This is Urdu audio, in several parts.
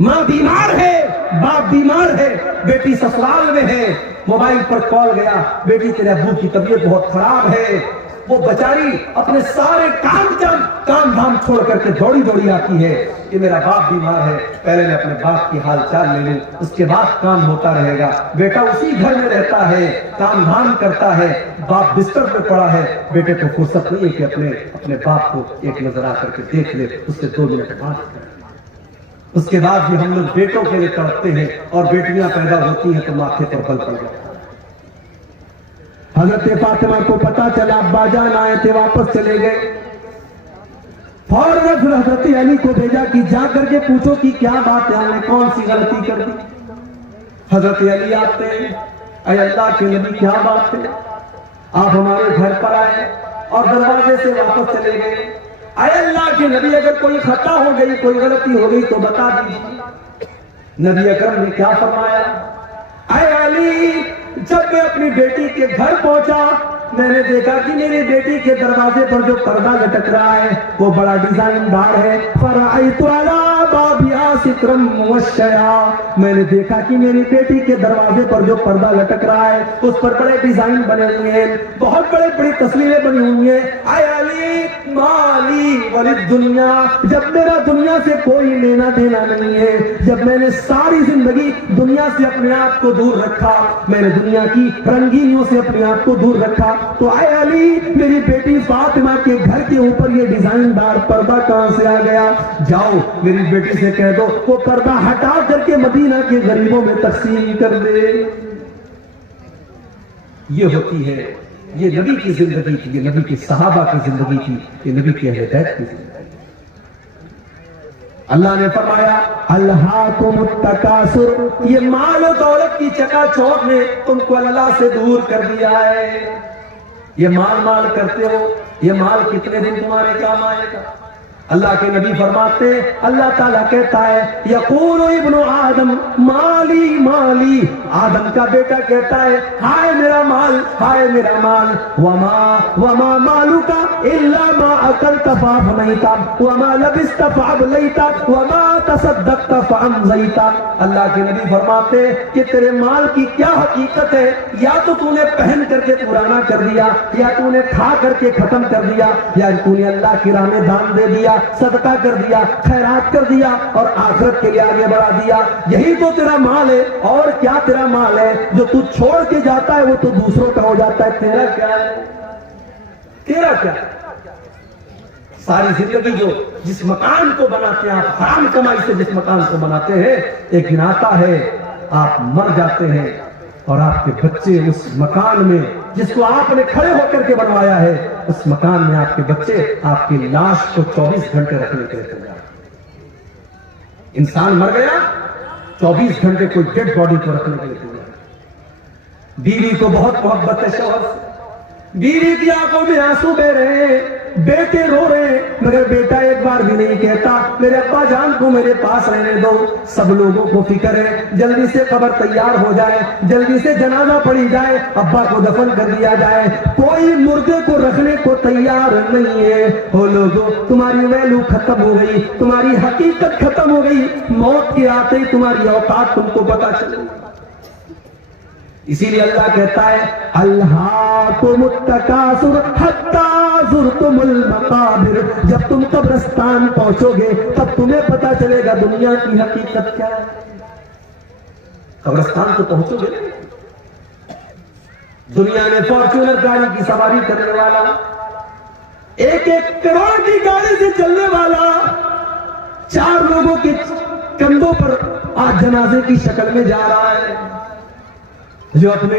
ماں بیمار ہے، باپ بیمار ہے، بیٹی سسرال میں ہے، موبائل پر کال گیا، بیٹی تیرے ابو کی طبیعت بہت خراب ہے، وہ بیچاری اپنے سارے کام دھام چھوڑ کر کے دوڑی آتی ہے کہ میرا باپ بیمار ہے، پہلے میں اپنے باپ کی حال چال لے لوں، اس کے بعد کام ہوتا رہے گا۔ بیٹا اسی گھر میں رہتا ہے، کام دھام کرتا ہے، باپ بستر پہ پڑا ہے، بیٹے کو فرصت نہیں ہے کہ اپنے باپ کو ایک نظر آ کر کے دیکھ لے، اس سے 2 منٹ بات کرے۔ اس کے بعد بھی ہم لوگ بیٹوں کے لیے تڑپتے ہیں، اور بیٹیاں پیدا ہوتی ہیں تو ماتھے پر بل پڑ جاتا ہے۔ حضرت فاطمہ کو پتا چلا ابا جان آئے تھے، واپس چلے گئے، فوراً حضرت علی کو بھیجا کہ جا کر کے پوچھو کہ کیا بات ہے، ہم نے کون سی غلطی کر دی۔ حضرت علی آتے ہیں، اے اللہ کے نبی کیا بات ہے، آپ ہمارے گھر پر آئے اور دروازے سے واپس چلے گئے، اے اللہ کے نبی اگر کوئی خطا ہو گئی، کوئی غلطی ہو گئی تو بتا دیجیے۔ نبی اکرم نے کیا فرمایا، اے علی جب میں اپنی بیٹی کے گھر پہنچا میں نے دیکھا کہ میری بیٹی کے دروازے پر جو پردہ لٹک رہا ہے وہ بڑا ڈیزائن دار ہے، فرأیت علی بابہا سترا موشیا، میں نے دیکھا کہ میری بیٹی کے دروازے پر جو پردہ لٹک رہا ہے اس پر بڑے ڈیزائن بنے ہوئے ہیں، بہت بڑی تصویریں بنی ہوئی ہیں۔ اے علی مالی وللدنیا، جب میرا دنیا سے کوئی لینا دینا نہیں ہے، جب میں نے ساری زندگی دنیا سے اپنے آپ کو دور رکھا، میں نے دنیا کی رنگینیوں سے اپنے آپ کو دور رکھا، تو اے علی میری بیٹی فاطمہ کے گھر کے اوپر یہ ڈیزائن دار پردہ کہاں سے آ گیا؟ جاؤ میری بیٹی سے کہہ دو وہ پردہ ہٹا کر کے مدینہ کے غریبوں میں تقسیم کر دے۔ یہ ہوتی ہے، یہ نبی کی زندگی تھی، یہ نبی کی صحابہ کی زندگی تھی، یہ نبی کی اہل بیت کی زندگی۔ اللہ نے فرمایا الہاکم التکاثر، یہ مال و دولت کی چکا چوند نے تم کو اللہ سے دور کر دیا ہے۔ یہ مال کرتے ہو، یہ مال کتنے دن تمہارے کام آئے گا؟ اللہ کے نبی فرماتے ہیں، اللہ تعالیٰ کہتا ہے یقول ابن آدم مالی مالی، آدم کا بیٹا کہتا ہے ہائے میرا مال، ہائے میرا مال، وما مالک الا ما اکلت فافنیت وما لبست فابلیت وما تصدقت فامضیت۔ اللہ کے نبی فرماتے ہیں کہ تیرے مال کی کیا حقیقت ہے، یا تو تو نے پہن کر کے پرانا کر دیا، یا تو نے کھا کر کے ختم کر دیا، یا تو نے اللہ کی راہ میں دان دے دیا، صدقہ کر دیا، خیرات کر دیا اور آخرت کے لیے آگے بڑھا دیا، یہی تو تیرا مال ہے۔ اور کیا تیرا مال ہے جو تو چھوڑ کے جاتا ہے وہ تو دوسروں کا ہو جاتا ہے، تیرا کیا ہے؟ تیرا کیا ہے؟ ساری زندگی جو جس مکان کو بناتے ہیں آپ، حرام کمائی سے جس مکان کو بناتے ہیں، ایک دن آتا ہے آپ مر جاتے ہیں اور آپ کے بچے اس مکان میں جس کو آپ نے کھڑے ہو کر کے بنوایا ہے، اس مکان میں آپ کے بچے آپ کی لاش کو 24 گھنٹے رکھنے کے لیے تیار۔ انسان مر گیا، 24 گھنٹے کوئی ڈیڈ باڈی کو رکھنے کے لیے تیار۔ بیوی کو بہت محبت ہے شوہر سے، بیوی کی آنکھوں میں آنسو بہ رہے ہیں، بیٹے رو رہے ہیں، مگر بیٹا ایک بار بھی نہیں کہتا میرے ابا جان کو میرے پاس رہنے دو۔ سب لوگوں کو فکر ہے جلدی سے قبر تیار ہو جائے، جلدی سے جنازہ پڑھی جائے، ابا کو دفن کر دیا جائے، کوئی مردے کو رکھنے کو تیار نہیں ہے۔ ہو لوگوں تمہاری ویلو ختم ہو گئی، تمہاری حقیقت ختم ہو گئی، موت کے آتے ہی تمہاری اوقات تم کو پتا چلے۔ اسی لیے اللہ کہتا ہے الہاکم التکاثر حتی زرتم المقابر، جب تم قبرستان پہنچو گے تب تمہیں پتا چلے گا دنیا کی حقیقت کیا ہے۔ قبرستان تو پہنچو گے، دنیا میں فارچونر گاڑی کی سواری کرنے والا، 1 کروڑ کی گاڑی سے چلنے والا، 4 لوگوں کے کندھوں پر آج جنازے کی شکل میں جا رہا ہے، جو اپنے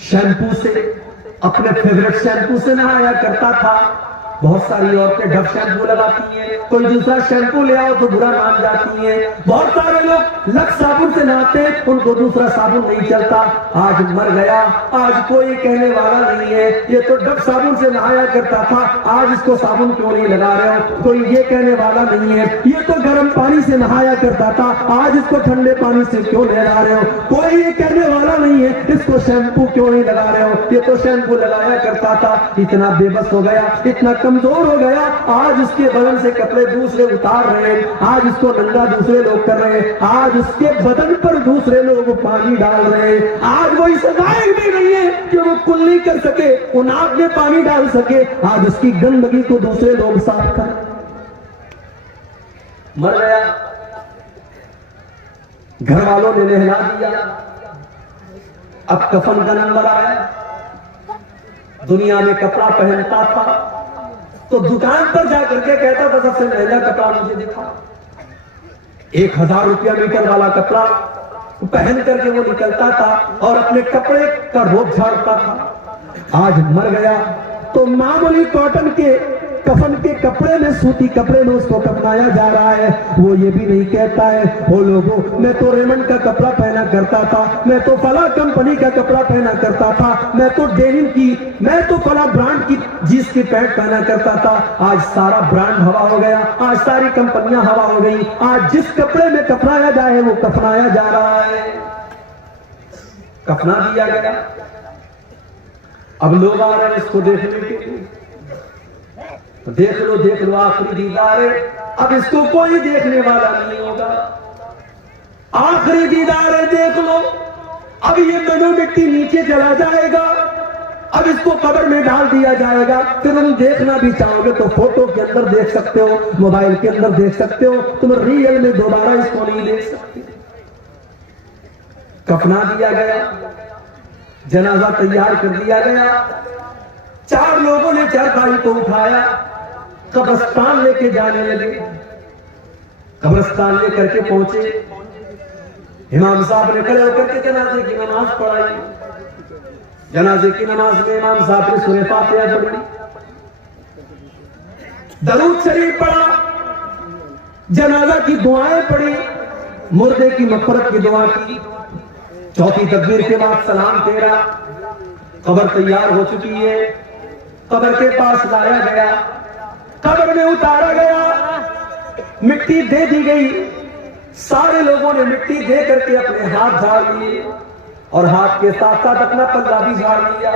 شیمپو سے، اپنے فیوریٹ شیمپو سے نہایا کرتا تھا۔ بہت ساری عورتیں ڈب شیمپو لگاتی ہیں، کوئی دوسرا شیمپو لے آؤ تو برا مان جاتی ہیں۔ بہت سارے لوگ لکس صابن سے نہاتے ہیں، ان کو دوسرا صابن نہیں چلتا۔ آج مر گیا، آج کوئی کہنے والا نہیں ہے یہ تو ڈب صابن سے نہایا کرتا تھا، آج اس کو صابن کیوں نہیں لگا رہے ہو، کوئی یہ کہنے والا نہیں ہے یہ تو گرم پانی سے نہایا کرتا تھا، آج اس کو ٹھنڈے پانی سے کیوں نہلا رہے ہو، کوئی یہ کہنے والا نہیں ہے اس کو شیمپو کیوں نہیں لگا رہے ہو، یہ تو شیمپو لگایا کرتا تھا۔ اتنا بے بس ہو گیا، اتنا کمزور ہو گیا، آج اس کے بدن سے کپڑے دوسرے اتار رہے ہیں، آج اس کو ننگا دوسرے لوگ کر رہے ہیں، آج اس کے بدن پر دوسرے لوگ پانی ڈال رہے ہیں، آج وہ اس لائق بھی نہیں ہے کہ وہ کلی کر سکے، وہ ناک میں پانی ڈال سکے، آج اس کی گندگی کو دوسرے لوگ صاف کر مر گیا۔ گھر والوں نے نہلا دیا، اب کفن کا نمبر آیا۔ دنیا میں کپڑا پہنتا تھا تو دکان پر جا کر کے کہتا تھا سب سے مہنگا کپڑا مجھے دکھا، 1000 روپیہ میٹر والا کپڑا پہن کر کے وہ نکلتا تھا اور اپنے کپڑے کا روپ جھاڑتا تھا۔ آج مر گیا تو معمولی کاٹن کے کفن کے کپڑے میں، سوتی کپڑے میں اس کو کفنایا جا رہا ہے۔ وہ یہ بھی نہیں کہتا ہے وہ لوگوں میں تو ریمنڈ کا کپڑا پہنا کرتا تھا، میں تو فلاں کمپنی کا کپڑا پہنا کرتا تھا، میں تو ڈینم کی، میں تو فلاں برانڈ کی جینس کی پینٹ پہنا کرتا تھا۔ آج سارا برانڈ ہوا ہو گیا، آج ساری کمپنیاں ہوا ہو گئی، آج جس کپڑے میں کفنایا جائے وہ کفنایا جا رہا ہے، کفنا دیا گیا۔ اب لوگ آ رہے ہیں اس کو دیکھنے کے لیے، دیکھ لو آخری دیدار ہے، اب اس کو کوئی دیکھنے والا نہیں ہوگا، آخری دیدار ہے، دیکھ لو۔ اب یہ منو مٹی نیچے چلا جائے گا، اب اس کو قبر میں ڈال دیا جائے گا، پھر تم دیکھنا بھی چاہو گے تو فوٹو کے اندر دیکھ سکتے ہو، موبائل کے اندر دیکھ سکتے ہو، تم ریئل میں دوبارہ اس کو نہیں دیکھ سکتے۔ کفنا دیا گیا، جنازہ تیار کر دیا گیا، 4 لوگوں نے چارپائی کو اٹھایا، قبرستان لے کے جانے لگے۔ قبرستان لے کر کے پہنچے، امام صاحب نے کھڑے ہو کر کے جنازے کی نماز پڑھائی۔ جنازے کی نماز میں امام صاحب نے سورہ فاتحہ پڑھی، درود شریف پڑھا، جنازہ کی دعائیں پڑھی، مردے کی مغفرت کی دعا کی۔ چوتھی تکبیر کے بعد سلام پھیرا، قبر تیار ہو چکی ہے، قبر کے پاس لایا گیا، قبر میں اتارا گیا، مٹی دے دی گئی، سارے لوگوں نے مٹی دے کر کے اپنے ہاتھ جھاڑ لیے اور ہاتھ کے ساتھ ساتھ اپنا پلہ بھی جھاڑ لیا۔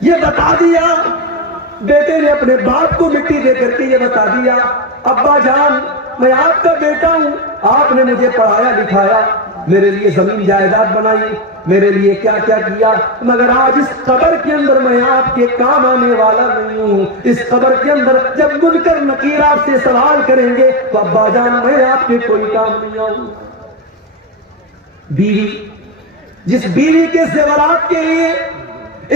یہ بتا دیا، بیٹے نے اپنے باپ کو مٹی دے کر کے یہ بتا دیا، ابا جان میں آپ کا بیٹا ہوں، آپ نے مجھے پڑھایا لکھایا، میرے لیے زمین جائیداد بنائی، میرے لیے کیا کیا کیا، مگر آج اس قبر کے اندر میں آپ کے کام آنے والا نہیں ہوں۔ اس قبر کے اندر جب منکر نکیر آپ سے سوال کریں گے تو ابا جان میں آپ کے کوئی کام نہیں آؤں۔ بیوی، جس بیوی کے زیورات کے لیے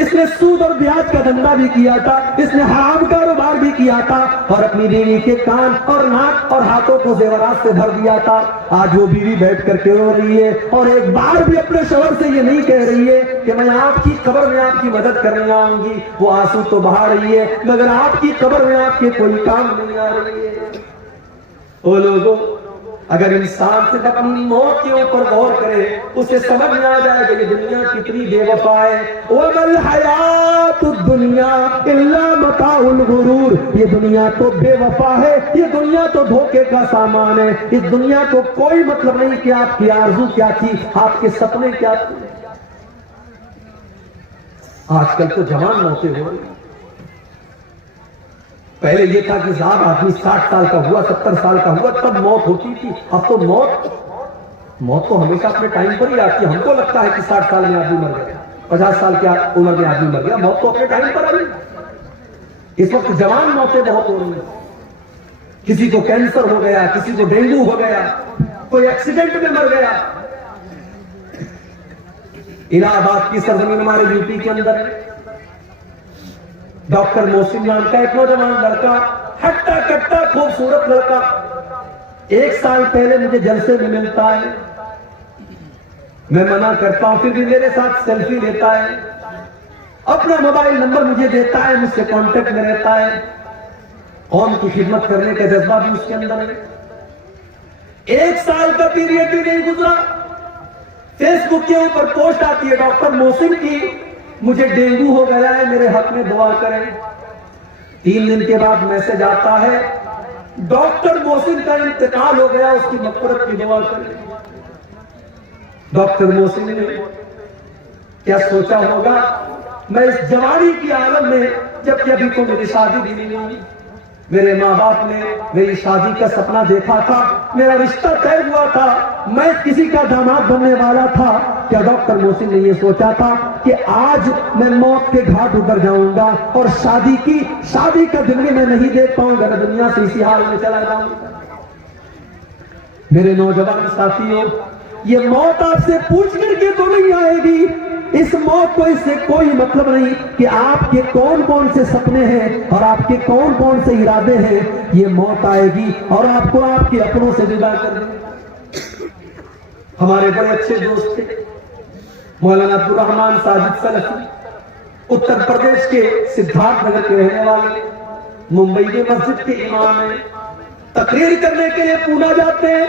اس نے سود اور بیاج کا دھندا بھی کیا تھا، اس نے حرام کاروبار بھی کیا تھا اور اپنی بیوی کے کان اور ناک اور ہاتھوں کو زیورات سے بھر دیا تھا، آج وہ بیوی بیٹھ کر کے رو رہی ہے اور ایک بار بھی اپنے شوہر سے یہ نہیں کہہ رہی ہے کہ میں آپ کی قبر میں آپ کی مدد کرنے آؤں گی۔ وہ آنسو تو بہا رہی ہے مگر آپ کی قبر میں آپ کے کوئی کام نہیں آ رہی ہے۔ او لوگوں، اگر انسان صرف اپنی موت کے اوپر غور کرے، اسے سمجھ میں آ جائے کہ یہ دنیا کتنی بے وفا ہے۔ وَمَا الْحَيَاةُ الدُّنْيَا إِلَّا مَتَاعُ الْغُرُورِ، یہ دنیا تو بے وفا ہے، یہ دنیا تو دھوکے کا سامان ہے، اس دنیا کو کوئی مطلب نہیں کہ آپ کی آرزو کیا تھی، آپ کے سپنے کیا تھے۔ آج کل تو جوان موتیں ہو رہی ہیں، پہلے یہ تھا کہ صاحب آدمی 60 سال کا ہوا، 70 سال کا ہوا تب موت ہوتی تھی، اب تو موت تو ہمیشہ اپنے ٹائم پر ہی آتی ہے۔ ہم کو لگتا ہے کہ 60 سال میں آدمی مر گیا، 50 سال کی عمر میں آدمی مر گیا، موت تو اپنے ٹائم پر آئی۔ اس وقت جوان موتیں بہت ہو رہی ہیں، کسی کو کینسر ہو گیا، کسی کو ڈینگو ہو گیا، کوئی ایکسیڈنٹ میں مر گیا۔ الہ آباد کی سرزمین ہمارے یوپی کے اندر ڈاکٹر محسن نام کا ایک نوجوان لڑکا، ہٹا کٹا خوبصورت لڑکا، 1 سال پہلے مجھے جلسے میں ملتا ہے، میں منع کرتا ہوں پھر بھی میرے ساتھ سیلفی لیتا ہے، اپنا موبائل نمبر مجھے دیتا ہے، مجھ سے کانٹیکٹ میں رہتا ہے، قوم کی خدمت کرنے کا جذبہ بھی اس کے اندر ہے۔ 1 سال کا پیریڈ بھی نہیں گزرا، فیس بک کے اوپر پوسٹ آتی ہے ڈاکٹر محسن کی، مجھے ڈینگو ہو گیا ہے، میرے حق میں دعا کریں۔ 3 دن کے بعد میسج آتا ہے ڈاکٹر محسن کا انتقال ہو گیا، اس کی مغفرت کی دعا کریں۔ ڈاکٹر محسن نے کیا سوچا ہوگا، میں اس جوانی کی عالم میں جبکہ ابھی تو میری شادی بھی نہیں ہوئی. میرے ماں باپ نے میری شادی کا سپنا دیکھا تھا, میرا رشتہ طے ہوا تھا, میں کسی کا داماد بننے والا تھا. کیا ڈاکٹر محسن نے یہ سوچا تھا کہ آج میں موت کے گھاٹ اتر جاؤں گا اور شادی کا دن بھی میں نہیں دیکھ پاؤں گا, میں دنیا سے اسی حال میں چلا جاؤں گا. میرے نوجوان ساتھیوں, یہ موت آپ سے پوچھ کر کے تو نہیں آئے گی. اس موت کو اس سے کوئی مطلب نہیں کہ آپ کے کون کون سے سپنے ہیں اور آپ کے کون کون سے ارادے ہیں. یہ موت آئے گی اور آپ کو آپ کے اپنوں سے جدا کر دے گی. ہمارے بڑے اچھے دوست تھے مولانا عبد الرحمان ساجد سلفی, اتر پردیش کے سدھارتھ نگر کے رہنے والے, ممبئی میں مسجد کے امام ہیں. تقریر کرنے کے لیے پونا جاتے ہیں,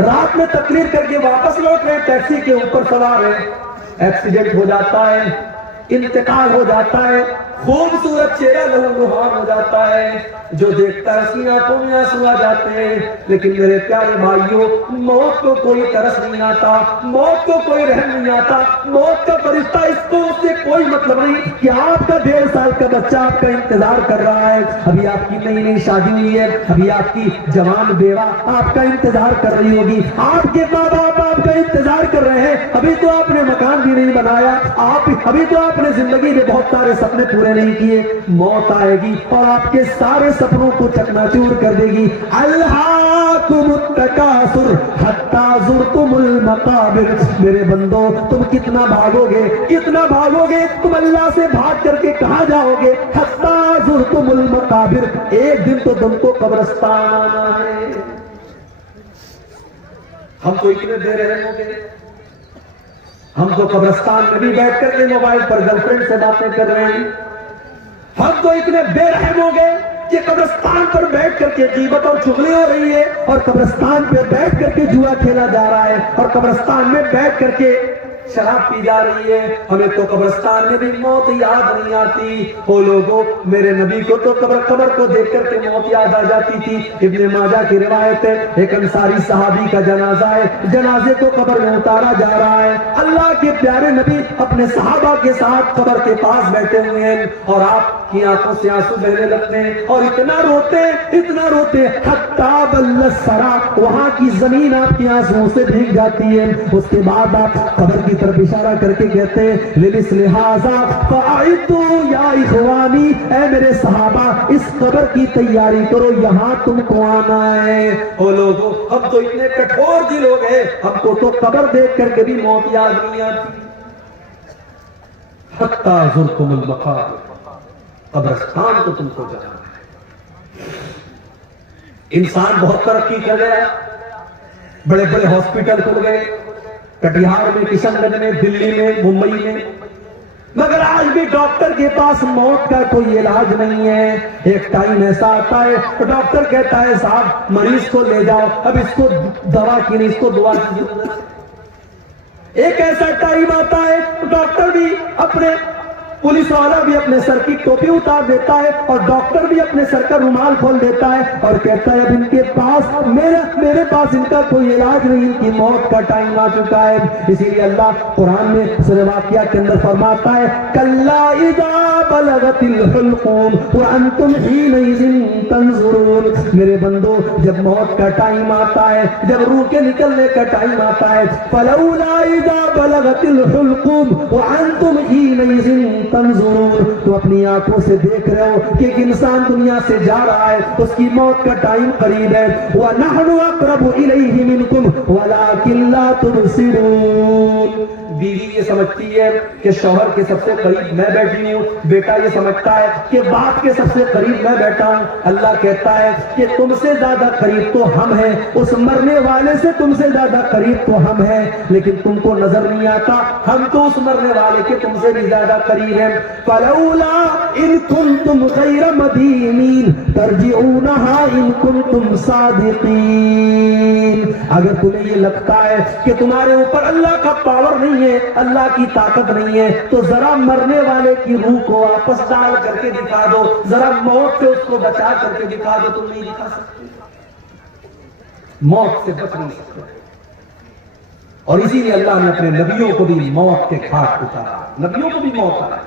رات میں تقریر کر کے واپس لوٹ رہے, ٹیکسی کے اوپر سوار ہیں, ایکسیڈنٹ ہو جاتا ہے, انتقال ہو جاتا ہے, خوبصورت چہرہ لہولہان ہو جاتا ہے. جو دیکھتا ہے اس کی آنکھوں میں آنسو آ جاتے ہیں. لیکن میرے پیارے بھائیوں, موت کو کوئی ترس نہیں آتا, موت کو کوئی رحم نہیں آتا. موت کا فرشتہ اس سے کوئی مطلب نہیں کہ آپ کا 1.5 سال کا بچہ آپ کا انتظار کر رہا ہے, ابھی آپ کی نئی نئی شادی ہوئی ہے, ابھی آپ کی جوان بیوہ آپ کا انتظار کر رہی ہوگی, آپ کے ماں باپ آپ کا انتظار کر رہے ہیں, ابھی تو آپ نے مکان بھی نہیں بنایا, ابھی تو آپ نے زندگی میں بہت سارے سپنے پورے نہیں کیے. موت آئے گی اور آپ کے سارے سپنوں کو چکناچور کر دے گی. الہاکم التکاثر حتی زرتم المقابر. میرے بندو, تم کتنا بھاگو گے, تم اللہ سے بھاگ کر کے کہاں جاؤ گے؟ حتی زرتم المقابر. ایک دن تو تم کو قبرستان آنا ہے. ہم تو اتنے دے رہے ہوں گے, ہم تو قبرستان میں بھی بیٹھ کر کے موبائل پر گرل فرینڈ سے باتیں کر رہے ہیں. ہم تو اتنے بے رحم ہو گئے کہ قبرستان پر بیٹھ کر کے غیبت اور چغلی ہو رہی ہے, اور قبرستان پہ بیٹھ کر کے جوا کھیلا جا رہا ہے, اور قبرستان میں بیٹھ کر کے شراب پی جا رہی ہے. ہمیں تو قبرستان میں بھی موت یاد نہیں آتی. وہ لوگوں, میرے نبی کو تو قبر کو دیکھ کر کے موت یاد آ جاتی تھی. ابن ماجہ کی روایت ہے, ایک انصاری صحابی کا جنازہ ہے, جنازے کو قبر میں اتارا جا رہا ہے. اللہ کے پیارے نبی اپنے صحابہ کے ساتھ قبر کے پاس بیٹھے ہوئے ہیں, اور آپ کی آنکھوں سے آنسو بہنے لگتے ہیں, اور اتنا روتے حتی بل الثری, وہاں کی زمین آپ کی آنسوؤں سے بھیگ جاتی ہے. اس کے بعد آپ قبر کی طرف اشارہ کر کے کہتے ہیں, لمثل ھذا فاعدوا یا اخوانی, اے میرے صحابہ اس قبر کی تیاری کرو, یہاں تم کو آنا ہے. او لوگوں, ہم تو اتنے کٹھور دل ہو گئے, ہم کو تو قبر دیکھ کر کے بھی موت یاد نہیں آتی. حتی زرتم المقابر, قبرستان تو تم کو جانا ہے. انسان بہت ترقی کر گیا, بڑے بڑے ہاسپٹل کھل گئے, کٹیہار میں, کشن گنج میں, دلی میں, ممبئی میں, مگر آج بھی ڈاکٹر کے پاس موت کا کوئی علاج نہیں ہے. ایک ٹائم ایسا آتا ہے تو ڈاکٹر کہتا ہے صاحب مریض کو لے جاؤ, اب اس کو دوا کی نہیں, اس کو دعا کی ضرورت ہے. ایک ایسا ٹائم آتا ہے تو ڈاکٹر بھی اپنے, پولیس والا بھی اپنے سر کی ٹوپی اتار دیتا ہے, اور ڈاکٹر بھی اپنے سر کا رومال کھول دیتا ہے, اور کہتا ہے اب ان کے پاس, میرے پاس ان کا کوئی علاج نہیں, ان کی موت کا ٹائم آ چکا ہے. اسی لیے اللہ قرآن میں سورہ واقعہ کے اندر فرماتا ہے, کلا اذا بلغت الحلقوم وانتم حینئذ تنظرون. میرے بندو, جب موت کا ٹائم آتا ہے, جب روح کے نکلنے کا ٹائم آتا ہے, فلولا اذا بلغت الحلقوم وانتم حینئذ تنظرون, تو اپنی آنکھوں سے دیکھ رہے ہو کہ ایک انسان دنیا سے جا رہا ہے, اس کی موت کا ٹائم قریب ہے. وَنَحْنُ أَقْرَبُ إِلَيْهِ مِنْكُمْ وَلَكِنْ لَا تُبْصِرُونَ. بیوی یہ سمجھتی ہے کہ شوہر کے سب سے قریب میں بیٹھی ہوں, بیٹا یہ سمجھتا ہے کہ باپ کے سب سے قریب میں بیٹھا ہوں. اللہ کہتا ہے کہ تم سے زیادہ قریب تو ہم ہیں, اس مرنے والے سے تم سے زیادہ قریب تو ہم ہیں, لیکن تم کو نظر نہیں آتا, ہم تو اس مرنے والے کے تم سے بھی زیادہ قریب ہیں. فلولا ان کنتم غیر مدینین ترجعونها ان کنتم صادقین. اگر تمہیں یہ لگتا ہے کہ تمہارے اوپر اللہ کا پاور نہیں ہے, اللہ کی طاقت نہیں ہے, تو ذرا مرنے والے کی روح کو واپس ڈال کر کے دکھا دو, ذرا موت سے اس کو بچا کر کے دکھا دو. تم نہیں دکھا سکتے, موت سے بچ نہیں سکتے. اور اسی لیے اللہ نے اپنے نبیوں کو بھی موت کے گھاٹ اتارا, نبیوں کو بھی موت آئی.